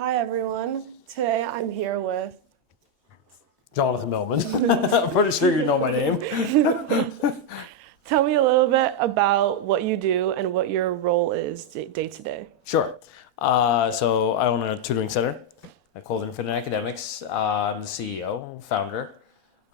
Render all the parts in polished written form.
Hi everyone. Today I'm here with Jonathan Millman. I'm pretty sure you know my name. Tell me a little bit about what you do and what your role is day to day. Sure. So I own a tutoring center called Infinite Academics. I'm the CEO, founder,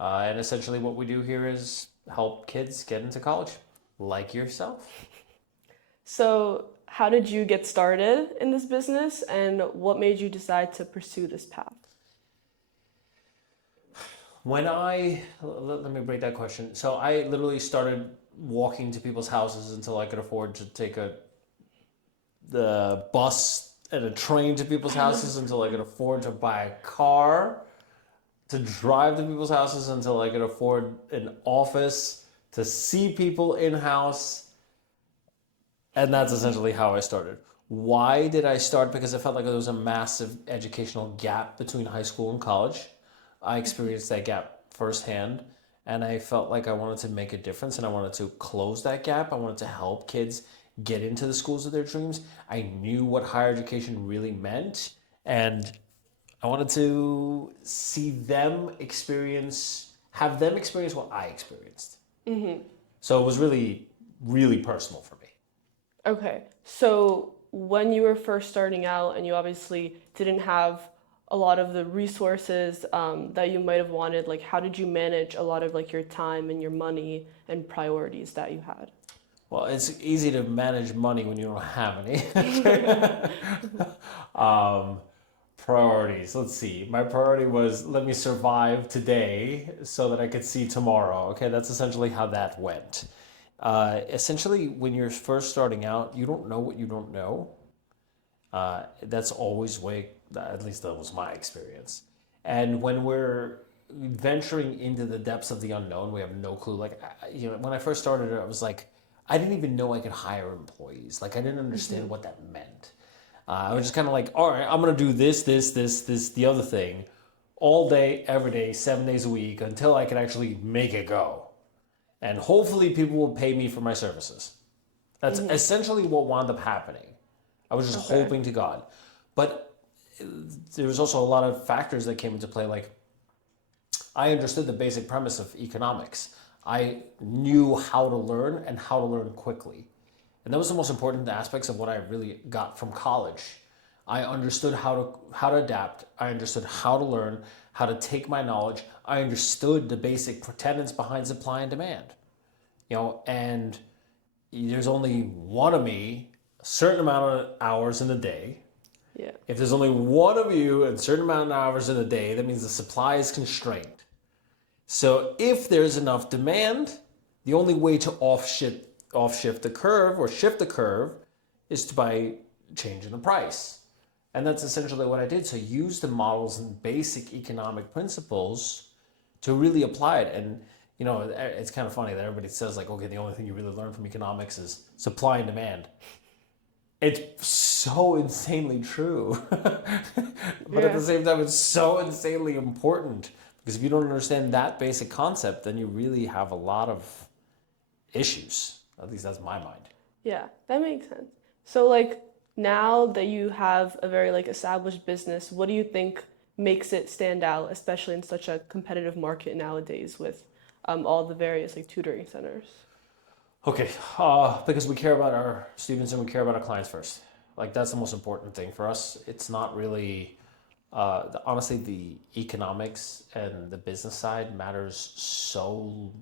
and essentially what we do here is help kids get into college, like yourself. So, how did you get started in this business and what made you decide to pursue this path? Let me break that question. So I literally started walking to people's houses until I could afford to take the bus and a train to people's houses until I could afford to buy a car to drive to people's houses until I could afford an office to see people in house. And that's essentially how I started. Why did I start? Because I felt like there was a massive educational gap between high school and college. I experienced that gap firsthand, and I felt like I wanted to make a difference and I wanted to close that gap. I wanted to help kids get into the schools of their dreams. I knew what higher education really meant, and I wanted to have them experience what I experienced. So it was really, really personal for me. Okay. So, when you were first starting out and you obviously didn't have a lot of the resources that you might have wanted, like how did you manage a lot of like your time and your money and priorities that you had? Well, it's easy to manage money when you don't have any. um, Priorities. Let's see. My priority was let me survive today so that I could see tomorrow. Okay, that's essentially how that went. Essentially, when you're first starting out, you don't know what you don't know. That's always way. At least that was my experience. And when we're venturing into the depths of the unknown, we have no clue. Like, when I first started, I was like, I didn't even know I could hire employees. Like, I didn't understand what that meant. I was just kind of like, all right, I'm gonna do this, the other thing, all day, every day, 7 days a week until I can actually make it go. And hopefully, people will pay me for my services. That's essentially what wound up happening. I was just Okay. hoping to God. But there was also a lot of factors that came into play. Like, I understood the basic premise of economics. I knew how to learn and how to learn quickly. And that was the most important aspects of what I really got from college. I understood how to adapt. I understood how to learn, how to take my knowledge. I understood the basic tenets behind supply and demand. And there's only one of me, a certain amount of hours in the day. Yeah. If there's only one of you and a certain amount of hours in a day, that means the supply is constrained. So if there's enough demand, the only way to off shift the curve or shift the curve is to by changing the price. And that's essentially what I did. So use the models and basic economic principles to really apply it. And it's kind of funny that everybody says like, okay, the only thing you really learn from economics is supply and demand. It's so insanely true. But at Yeah. the same time, it's so insanely important because if you don't understand that basic concept, then you really have a lot of issues. At least that's my mind. Yeah, that makes sense. So like now that you have a very like established business, what do you think makes it stand out, especially in such a competitive market nowadays with all the various like tutoring centers? Okay, because we care about our students and we care about our clients first. Like that's the most important thing for us. It's not really, honestly, the economics and the business side matters so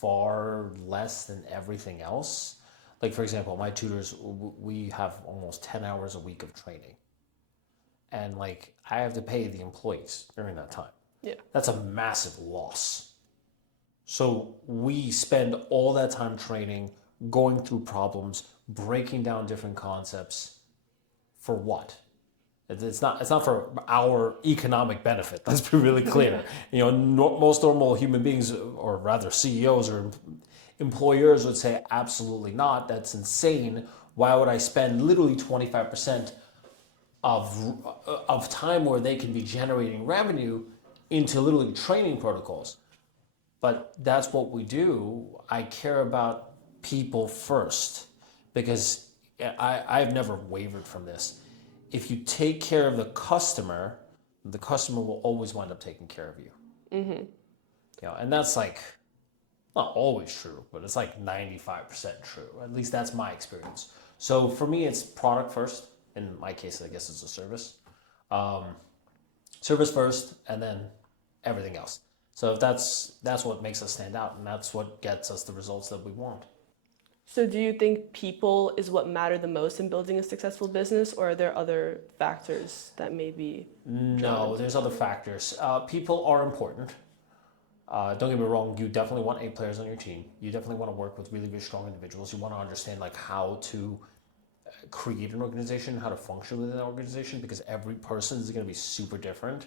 far less than everything else. Like for example, my tutors, we have almost 10 hours a week of training, and like I have to pay the employees during that time. Yeah. That's a massive loss. So we spend all that time training, going through problems, breaking down different concepts for what? It's not for our economic benefit. Let's be really clear. Most normal human beings, or rather CEOs or employers, would say absolutely not. That's insane. Why would I spend literally 25% of time where they can be generating revenue into literally training protocols? But that's what we do. I care about people first because I've never wavered from this. if you take care of the customer will always wind up taking care of you. And that's like not always true, but it's like 95% true. At least that's my experience. So for me, it's product first. In my case, I guess it's a service. Um, Service first, and then everything else. So if that's what makes us stand out, and that's what gets us the results that we want. So do you think people is what matter the most in building a successful business, or are there other factors that may be drawn No, into there's that? other factors. People are important. Don't get me wrong, you definitely want A players on your team. You definitely want to work with really, really strong individuals. You want to understand like how to create an organization, how to function within an organization, because every person is going to be super different.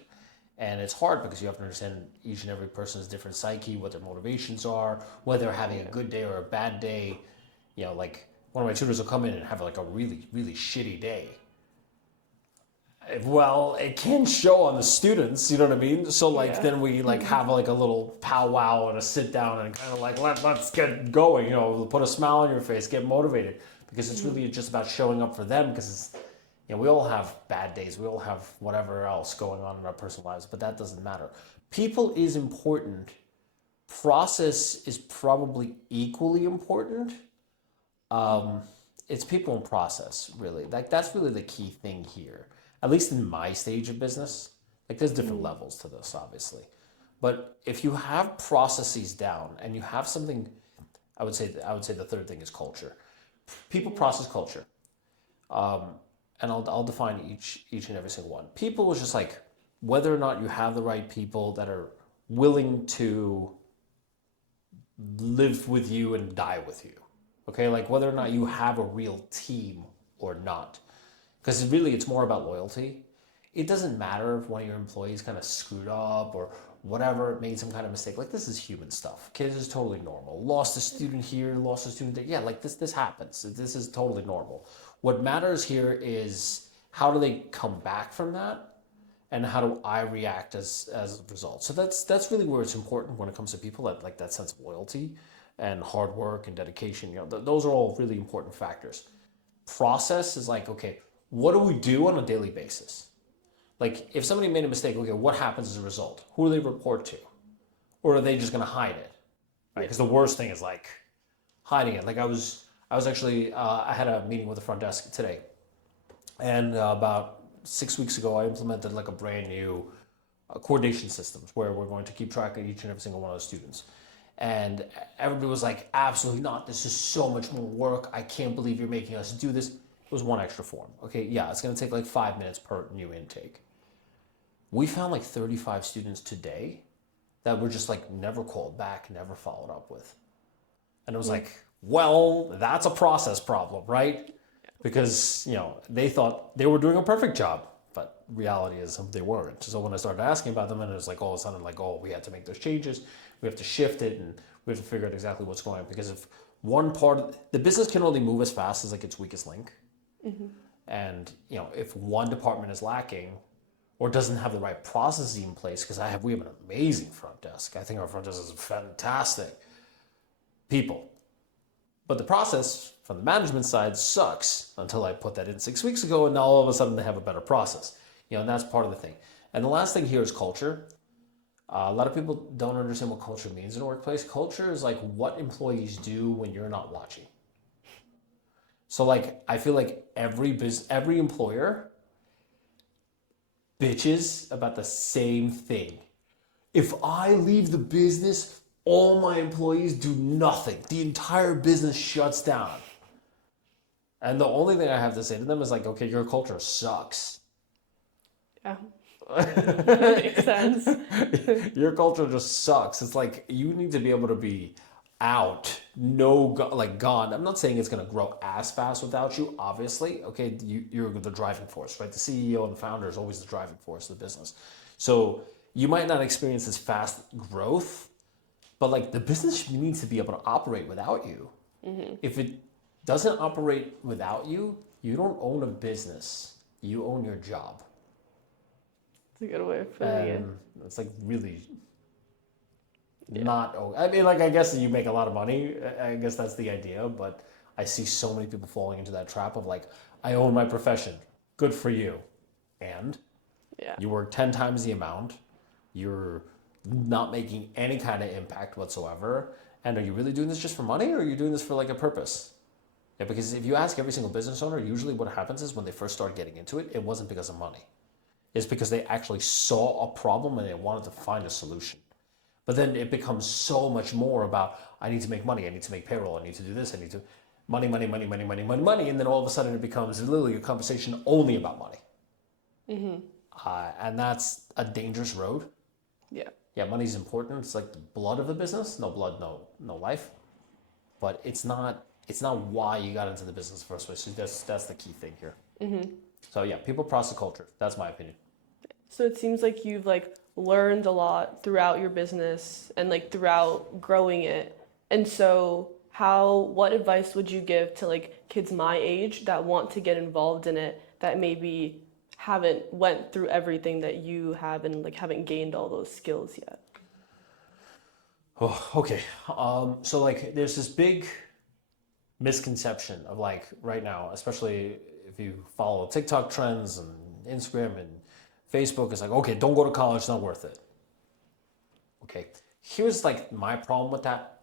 And it's hard because you have to understand each and every person's different psyche, what their motivations are, whether they're having a Yeah. good day or a bad day. Like one of my tutors will come in and have like a really, really shitty day. Well, it can show on the students, you know what I mean? So like Yeah. then we like have like a little powwow and a sit down and kind of like let's get going, put a smile on your face, get motivated because it's really just about showing up for them because it's we all have bad days, we all have whatever else going on in our personal lives, but that doesn't matter. People is important. Process is probably equally important. It's people and process, really. Like that's really the key thing here. At least in my stage of business. Like there's different levels to this, obviously. But if you have processes down and you have something, I would say the third thing is culture. People, process, culture. And I'll define each and every single one. People is just like whether or not you have the right people that are willing to live with you and die with you. Okay, like whether or not you have a real team or not. Because really it's more about loyalty. It doesn't matter if one of your employees kind of screwed up or whatever, made some kind of mistake. Like this is human stuff. Okay, this is totally normal. Lost a student here, lost a student there. Yeah, like this happens. This is totally normal. What matters here is how do they come back from that and how do I react as a result. So that's really where it's important when it comes to people that like that sense of loyalty and hard work and dedication. Those are all really important factors. Process is like, okay, what do we do on a daily basis? Like if somebody made a mistake, okay, what happens as a result? Who do they report to? Or are they just going to hide it? Right? Yeah. Because the worst thing is like hiding it. Like I was actually I had a meeting with the front desk today, and about 6 weeks ago I implemented like a brand new coordination systems where we're going to keep track of each and every single one of the students. And everybody was like, absolutely not. This is so much more work. I can't believe you're making us do this. It was one extra form. Okay, yeah, it's going to take like 5 minutes per new intake. We found like 35 students today that were just like never called back, never followed up with. And it was like, well, that's a process problem, right? Because, they thought they were doing a perfect job, but reality is they weren't. So when I started asking about them, and it was like all of a sudden, like, oh, we had to make those changes, we have to shift it, and we have to figure out exactly what's going on. Because if one part of the business can only move as fast as like its weakest link, and if one department is lacking or doesn't have the right processes in place, because we have an amazing front desk. I think our front desk is fantastic people. But the process from the management side sucks until I put that in 6 weeks ago, and now all of a sudden they have a better process. And that's part of the thing. And the last thing here is culture. A lot of people don't understand what culture means in a workplace. Culture is like what employees do when you're not watching. So like I feel like every employer bitches about the same thing. If I leave the business, all my employees do nothing. The entire business shuts down. And the only thing I have to say to them is like, okay, your culture sucks. Yeah. That makes sense. Your culture just sucks. It's like you need to be able to be out, like gone. I'm not saying it's going to grow as fast without you, obviously. Okay, you're the driving force, right? The CEO and the founder is always the driving force of the business. So you might not experience this fast growth, but like the business needs to be able to operate without you. If it doesn't operate without you, you don't own a business. You own your job. It's a good way of putting it. And it's like really not. I mean, like I guess you make a lot of money. I guess that's the idea. But I see so many people falling into that trap of like, I own my profession. good for you. And Yeah. you work 10 times the amount. You're not making any kind of impact whatsoever. And are you really doing this just for money, or are you doing this for like a purpose? Yeah, because if you ask every single business owner, usually what happens is when they first start getting into it, it wasn't because of money. It's because they actually saw a problem and they wanted to find a solution. But then it becomes so much more about, I need to make money, I need to make payroll, I need to do this, I need to money, money, money, money, money, money, money. And then all of a sudden it becomes literally a conversation only about money. And that's a dangerous road. Yeah. Yeah, money's important. It's like the blood of the business. No blood, no life. But it's not why you got into the business in the first place. So that's the key thing here. So yeah, people, process, culture. That's my opinion. So it seems like you've like learned a lot throughout your business and like throughout growing it. And so what advice would you give to like kids my age that want to get involved in it that maybe haven't went through everything that you have and like haven't gained all those skills yet? Oh, okay. So like, there's this big misconception of like right now, especially if you follow TikTok trends and Instagram and Facebook, it's like, okay, don't go to college, it's not worth it. Okay. Here's like my problem with that.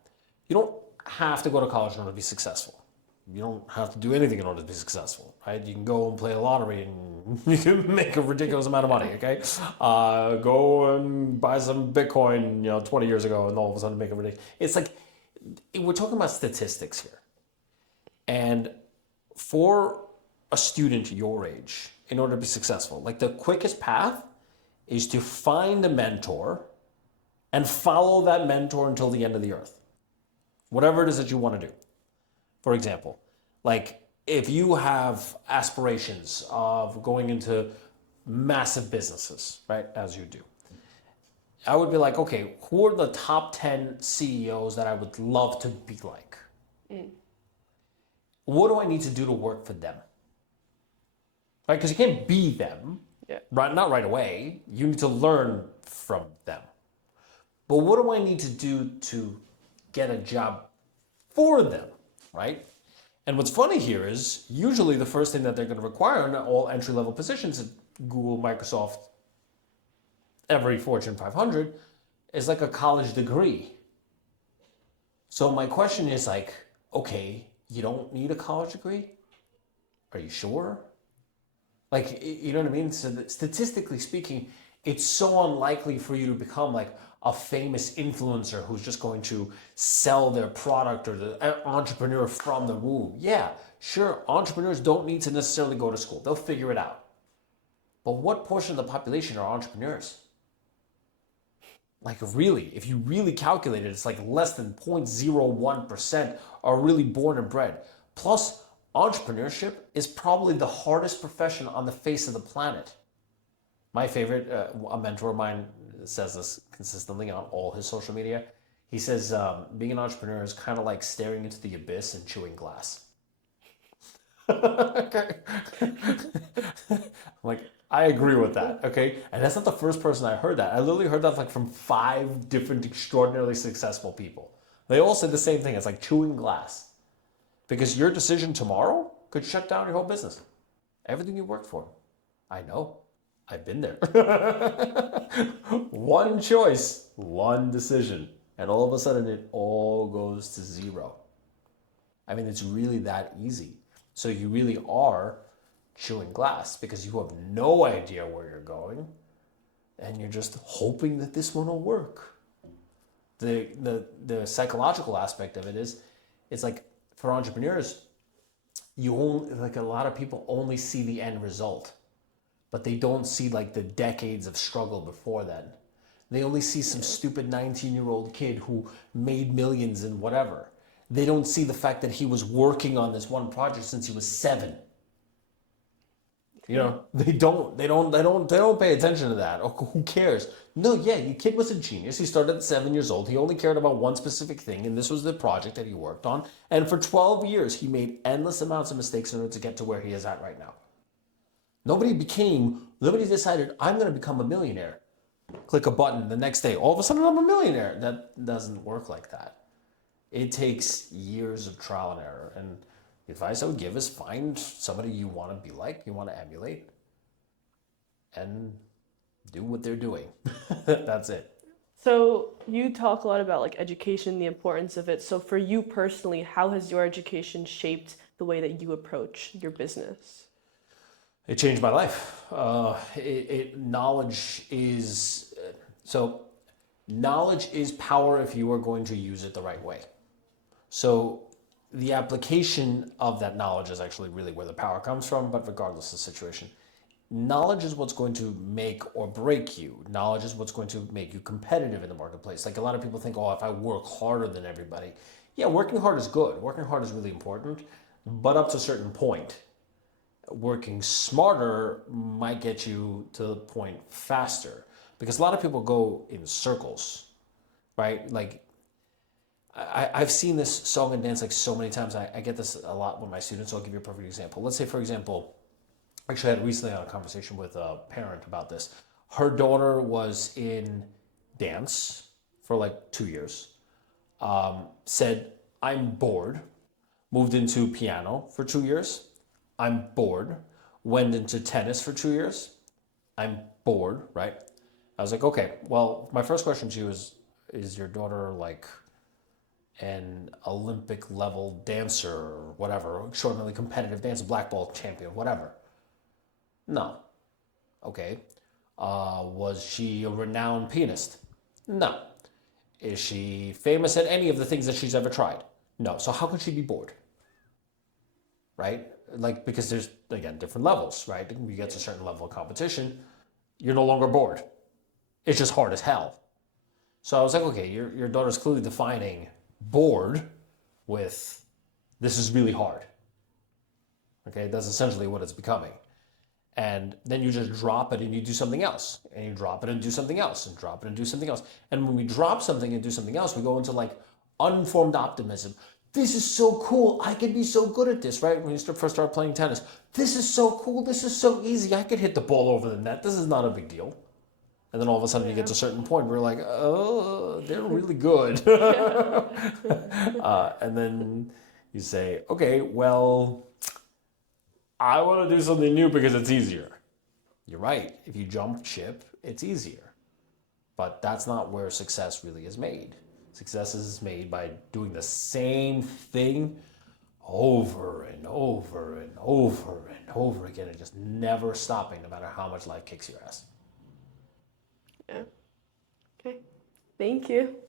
You don't have to go to college in order to be successful. You don't have to do anything in order to be successful, right? You can go and play a lottery and you can make a ridiculous amount of money, okay? Go and buy some Bitcoin, 20 years ago and all of a sudden make a ridiculous. It's like, we're talking about statistics here. And for a student your age, in order to be successful, like the quickest path is to find a mentor and follow that mentor until the end of the earth. Whatever it is that you want to do. For example, like if you have aspirations of going into massive businesses, right, as you do, I would be like, okay, who are the top 10 CEOs that I would love to be like? What do I need to do to work for them? Right? Because you can't be them, Yeah. right? Not right away. You need to learn from them. But what do I need to do to get a job for them, right? And what's funny here is usually the first thing that they're going to require in all entry-level positions at Google, Microsoft, every Fortune 500 is like a college degree. So my question is like, okay, you don't need a college degree? Are you sure? Like, you know what I mean? So statistically speaking, it's so unlikely for you to become like a famous influencer who's just going to sell their product, or the entrepreneur from the womb. Yeah, sure, entrepreneurs don't need to necessarily go to school. They'll figure it out. But what portion of the population are entrepreneurs? Like really, if you really calculate it, it's like less than 0.01% are really born and bred. Plus, entrepreneurship is probably the hardest profession on the face of the planet. My favorite, a mentor of mine says this consistently on all his social media. He says being an entrepreneur is kind of like staring into the abyss and chewing glass. Like, I agree with that, okay? And that's not the first person I heard that. I literally heard that like from 5 different extraordinarily successful people. They all said the same thing. It's like chewing glass. Because your decision tomorrow could shut down your whole business. Everything you worked for. I know. I've been there. One choice, one decision, and all of a sudden it all goes to zero. I mean, it's really that easy. So you really are chewing glass because you have no idea where you're going, and you're just hoping that this one will work. The psychological aspect of it is, it's like for entrepreneurs, you only, like a lot of people only see the end result, but they don't see like the decades of struggle before then. They only see some stupid 19-year-old kid who made millions and whatever. They don't see the fact that he was working on this one project since he was 7. You know, they don't pay attention to that. Oh, who cares? No, yeah, your kid was a genius. He started at 7 years old. He only cared about one specific thing, and this was the project that he worked on. And for 12 years, he made endless amounts of mistakes in order to get to where he is at right now. Nobody decided, I'm going to become a millionaire. Click a button the next day. All of a sudden, I'm a millionaire. That doesn't work like that. It takes years of trial and error. And The advice I would give is find somebody you want to be like, you want to emulate, and do what they're doing. That's it. So you talk a lot about like education, the importance of it. So for you personally, how has your education shaped the way that you approach your business? It changed my life. Knowledge is so knowledge is power if you are going to use it the right way. So the application of that knowledge is actually really where the power comes from, but regardless of the situation, knowledge is what's going to make or break you. Knowledge is what's going to make you competitive in the marketplace. Like a lot of people think, oh, if I work harder than everybody. Yeah, working hard is good. Working hard is really important, but up to a certain point. Working smarter might get you to the point faster because a lot of people go in circles, right? Like I've seen this song and dance like so many times. I get this a lot with my students. So I'll give you a perfect example. Let's say, for example, actually, I had recently had a conversation with a parent about this. Her daughter was in dance for like 2 years. Said, I'm bored. Moved into piano for 2 years. I'm bored. Went into tennis for 2 years. I'm bored, right? I was like, okay, well, my first question to you is your daughter like an Olympic level dancer or whatever, extraordinarily competitive dancer, black belt champion, whatever? No. Okay. Was she a renowned pianist? No. Is she famous at any of the things that she's ever tried? No. So how could she be bored? Right? Like, because there's, again, different levels, right? You get to a certain level of competition, you're no longer bored. It's just hard as hell. So I was like, okay, your daughter's clearly defining bored with this is really hard. Okay, that's essentially what it's becoming. And then you just drop it and you do something else. And you drop it and do something else and drop it and do something else. And when we drop something and do something else, we go into like unformed optimism. This is so cool. I could be so good at this, right? When you first start playing tennis, this is so cool. This is so easy. I could hit the ball over the net. This is not a big deal. And then all of a sudden you get Yeah. to a certain point where you're like, oh, they're really good. Yeah. And then you say, okay, well, I want to do something new because it's easier. You're right. If you jump ship, it's easier. But that's not where success really is made. Success is made by doing the same thing over and over and over and over again and just never stopping no matter how much life kicks your ass. Yeah. Okay. Thank you.